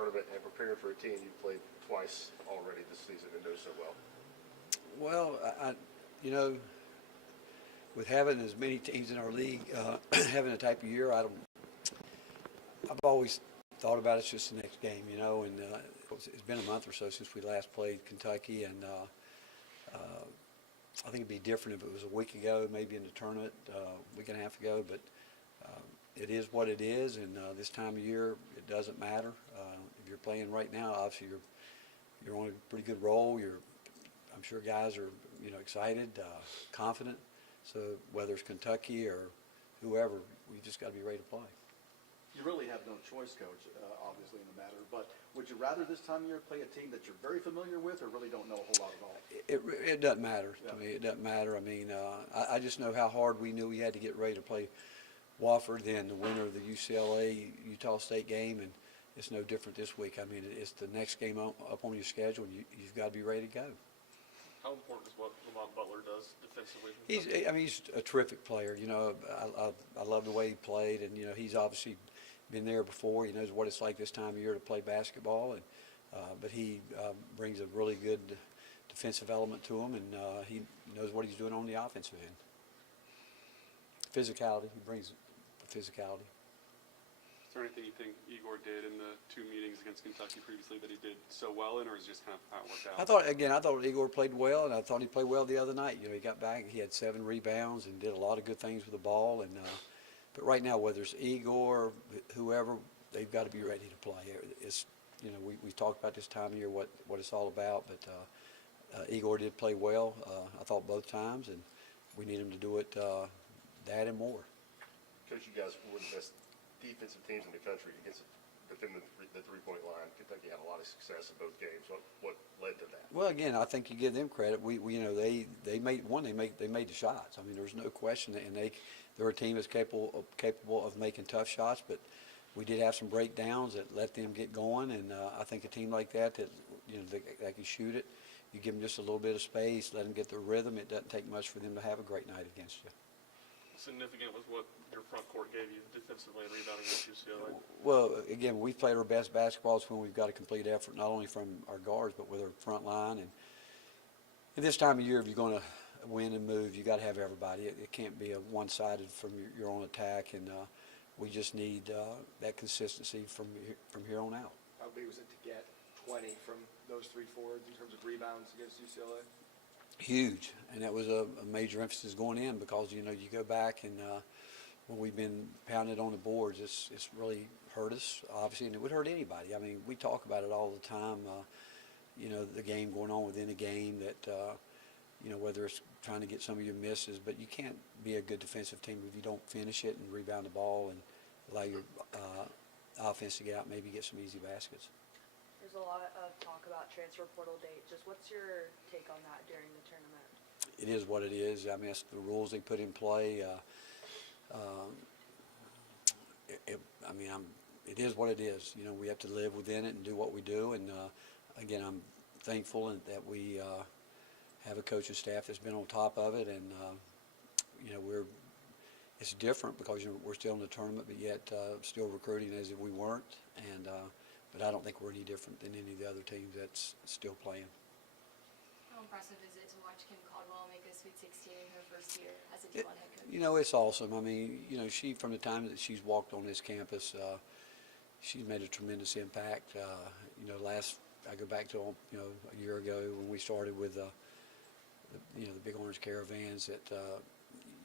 tournament and preparing for a team you've played twice already this season and know so well? Well, you know, with having as many teams in our league, having a type of year, I've always thought about it's just the next game, you know, and it's been a month or so since we last played Kentucky, and I think it'd be different if it was a week ago, maybe in the tournament, a week and a half ago, but it is what it is, and this time of year, it doesn't matter. If you're playing right now, obviously you're on a pretty good roll. I'm sure guys are, you know, excited, confident. So whether it's Kentucky or whoever, we just got to be ready to play. You really have no choice, Coach, obviously in the matter, but would you rather this time of year play a team that you're very familiar with or really don't know a whole lot at all? It doesn't matter to me. It doesn't matter. I mean, I just know how hard we knew we had to get ready to play Wofford, then the winner of the UCLA-Utah State game, and it's no different this week. I mean, it's the next game up on your schedule, and you've got to be ready to go. How important is what Lamont Butler does defensively? He's a terrific player. You know, I love the way he played, and you know, he's obviously been there before. He knows what it's like this time of year to play basketball, and but he brings a really good defensive element to him, and he knows what he's doing on the offensive end. Physicality, he brings physicality. Is there anything you think Igor did in the two meetings against Kentucky previously that he did so well in, or is it just kind of how it worked out? I thought Igor played well, and I thought he played well the other night. You know, he got back, he had 7 rebounds and did a lot of good things with the ball. And but right now, whether it's Igor, whoever, they've got to be ready to play. It's, you know, we talked about this time of year what it's all about, but Igor did play well. I thought both times, and we need him to do it that and more. Coach, you guys were the best defensive teams in the country against defending the three-point line. Kentucky had a lot of success in both games. What led to that? Well, again, I think you give them credit. We you know, they made the shots. I mean, there's no question, and they're a team that's capable of making tough shots. But we did have some breakdowns that let them get going, and I think a team like that you know they can shoot it. You give them just a little bit of space, let them get their rhythm. It doesn't take much for them to have a great night against you. Significant was what your front court gave you defensively and rebounding against UCLA? Well, again, we've played our best basketballs when we've got a complete effort, not only from our guards, but with our front line. And this time of year, if you're going to win and move, you got to have everybody. It can't be a one-sided from your own attack, and we just need that consistency from here on out. How big was it to get 20 from those 3 forwards in terms of rebounds against UCLA? Huge, and that was a major emphasis going in because, you know, you go back and when we've been pounded on the boards, it's really hurt us, obviously, and it would hurt anybody. I mean, we talk about it all the time, you know, the game going on within a game that, you know, whether it's trying to get some of your misses, but you can't be a good defensive team if you don't finish it and rebound the ball and allow your offense to get out, maybe get some easy baskets. There's a lot of talk about transfer portal date. Just what's your take on that during the tournament? It is what it is. I mean, it's the rules they put in play. It is what it is. You know, we have to live within it and do what we do. And again, I'm thankful that we have a coaching staff that's been on top of it. And you know, it's different because, you know, we're still in the tournament, but yet still recruiting as if we weren't. And but I don't think we're any different than any of the other teams that's still playing. How impressive is it to watch Kim Caldwell make a Sweet 16 in her first year as a D1 head coach? You know, it's awesome. I mean, you know, from the time that she's walked on this campus, she's made a tremendous impact. You know, I go back to, you know, a year ago when we started with you know, the Big Orange Caravans that,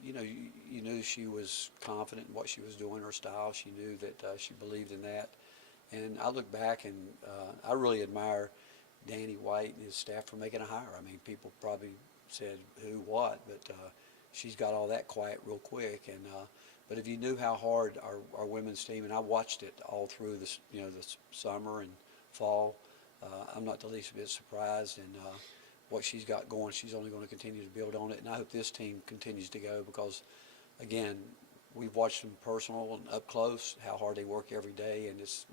you know, you knew she was confident in what she was doing, her style. She knew that she believed in that. And I look back and I really admire Danny White and his staff for making a hire. I mean, people probably said who, what, but she's got all that quiet real quick. And but if you knew how hard our women's team, and I watched it all through this, you know, this summer and fall, I'm not the least bit surprised. And what she's got going, she's only going to continue to build on it. And I hope this team continues to go because, again, we've watched them personal and up close, how hard they work every day, and it's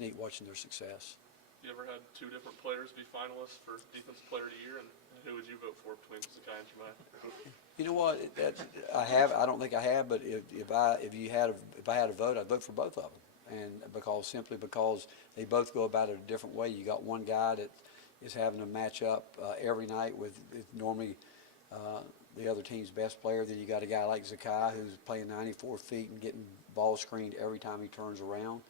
neat watching their success. You ever had 2 different players be finalists for Defensive Player of the Year, and who would you vote for between Sakai and Jemai? You know what? I have. I don't think I have, but if I had a vote, I'd vote for both of them. and simply because they both go about it a different way. You got one guy that is having a matchup every night with normally the other team's best player. Then you got a guy like Zakai who's playing 94 feet and getting ball screened every time he turns around.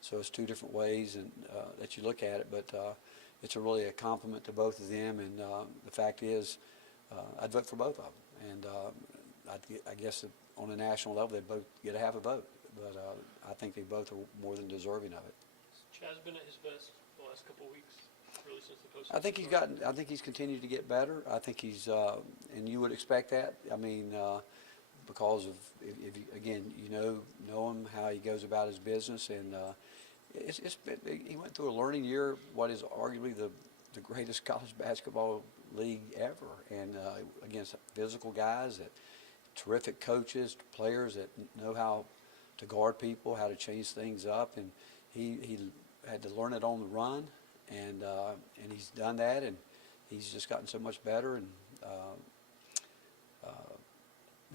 So it's two different ways and that you look at it, but it's really a compliment to both of them. And the fact is, I'd vote for both of them. And I guess on a national level, they both get a half a vote. But I think they both are more than deserving of it. Chaz been at his best the last couple of weeks, really since the postseason. I think he's continued to get better. I think he's, and you would expect that. I mean, because of if you, again, you know him, how he goes about his business, and he went through a learning year. What is arguably the greatest college basketball league ever, and against physical guys, that terrific coaches, players that know how to guard people, how to change things up, and he had to learn it on the run, and he's done that, and he's just gotten so much better, and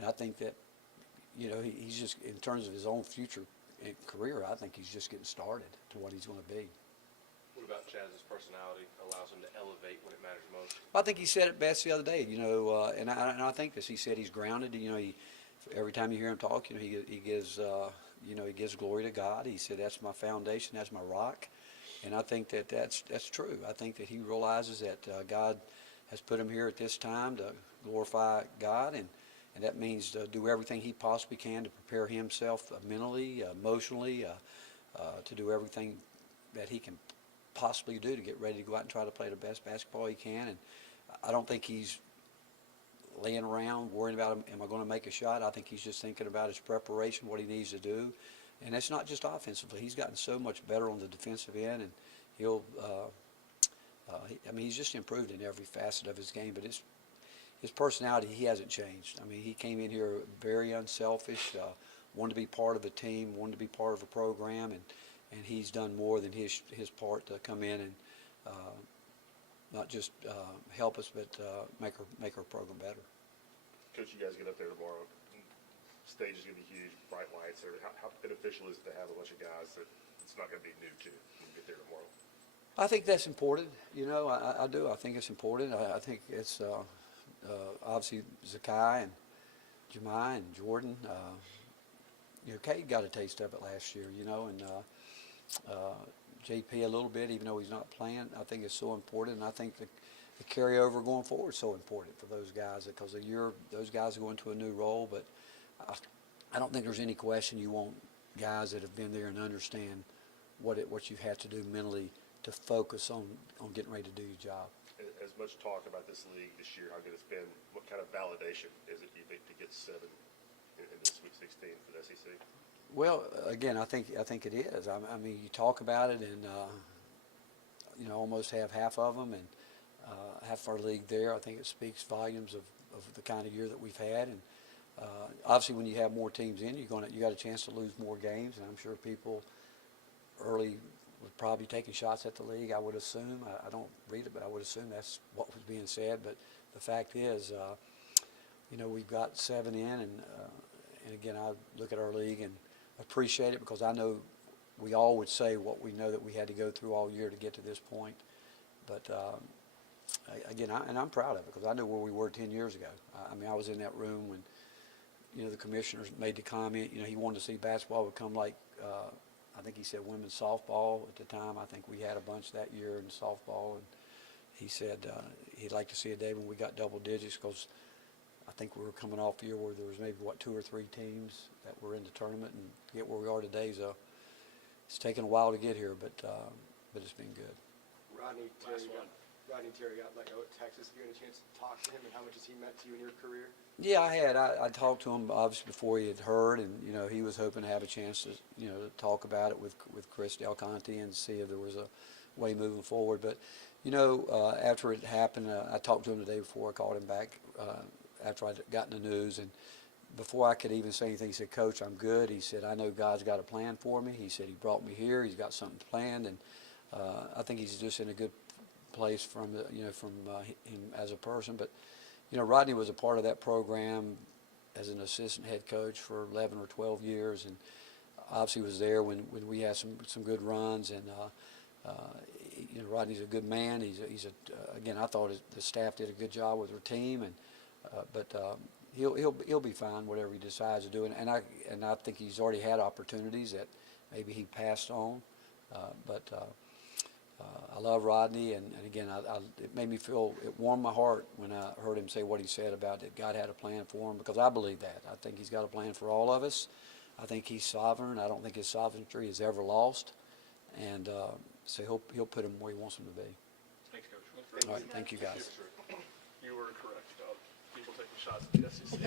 I think that he's just, in terms of his own future career, I think he's just getting started to what he's going to be. What about Chaz's personality allows him to elevate when it matters most? I think he said it best the other day, and I think this. He said he's grounded. Every time you hear him talk, he gives he gives glory to God. He said that's my foundation, that's my rock, and I think that that's true. I think that he realizes that God has put him here at this time to glorify God, and that means to do everything he possibly can to prepare himself mentally, emotionally, to do everything that he can possibly do to get ready to go out and try to play the best basketball he can. And I don't think he's laying around worrying about, am I going to make a shot? I think he's just thinking about his preparation, what he needs to do. And it's not just offensively. He's gotten so much better on the defensive end, and he'll he's just improved in every facet of his game. But his personality, he hasn't changed. I mean, he came in here very unselfish, wanted to be part of a team, wanted to be part of a program, and he's done more than his part to come in and not just help us, but make our program better. Coach, you guys get up there tomorrow. Stage is going to be huge, bright lights. How beneficial is it to have a bunch of guys that it's not going to be new to when you get there tomorrow? I think that's important. I do. I think it's important. I think it's obviously Zakai and Jemai and Jordan. Cade got a taste of it last year, and JP a little bit, even though he's not playing. I think it's so important, and I think the carryover going forward is so important for those guys, because those guys are going to a new role. But I don't think there's any question you want guys that have been there and understand what you have to do mentally to focus on getting ready to do your job. As much talk about this league this year, how good it's been, what kind of validation is it, you think, to get 7 in the Sweet 16 for the SEC? Well, again, I think it is. I mean, you talk about it, and almost have half of them, and half our league there. I think it speaks volumes of the kind of year that we've had, and obviously, when you have more teams in, you got a chance to lose more games, and I'm sure people early were probably taking shots at the league. I would assume. I don't read it, but I would assume that's what was being said. But the fact is, we've got 7 in, and again, I look at our league and appreciate it, because I know we all would say what we know that we had to go through all year to get to this point. But again, I'm proud of it, because I know where we were 10 years ago. I mean, I was in that room when the commissioners made the comment. He wanted to see basketball become like I think he said women's softball at the time. I think we had a bunch that year in softball, and he said he'd like to see a day when we got double digits, because I think we were coming off a year where there was maybe 2 or 3 teams that were in the tournament, and to get where we are today is it's taken a while to get here, but it's been good. Rodney Terry got let go at Texas. Have you had a chance to talk to him, and how much has he meant to you in your career? Yeah, I had. I talked to him obviously before he had heard, and he was hoping to have a chance to to talk about it with Chris Del Conte and see if there was a way moving forward. But after it happened, I talked to him the day before. I called him back after I'd gotten the news, and before I could even say anything, he said, "Coach, I'm good." He said, "I know God's got a plan for me." He said he brought me here. He's got something planned, and I think he's just in a good place from him as a person. But Rodney was a part of that program as an assistant head coach for 11 or 12 years, and obviously was there when we had some good runs, and you know, Rodney's a good man. Again, I thought the staff did a good job with their team, and but he'll be fine whatever he decides to do, and I think he's already had opportunities that maybe he passed on, but I love Rodney, and again, it made me feel, it warmed my heart when I heard him say what he said about that God had a plan for him, because I believe that. I think he's got a plan for all of us. I think he's sovereign. I don't think his sovereignty is ever lost, and so he'll put him where he wants him to be. Thanks, Coach. All right, thank you guys. You were correct about people taking shots at the SEC.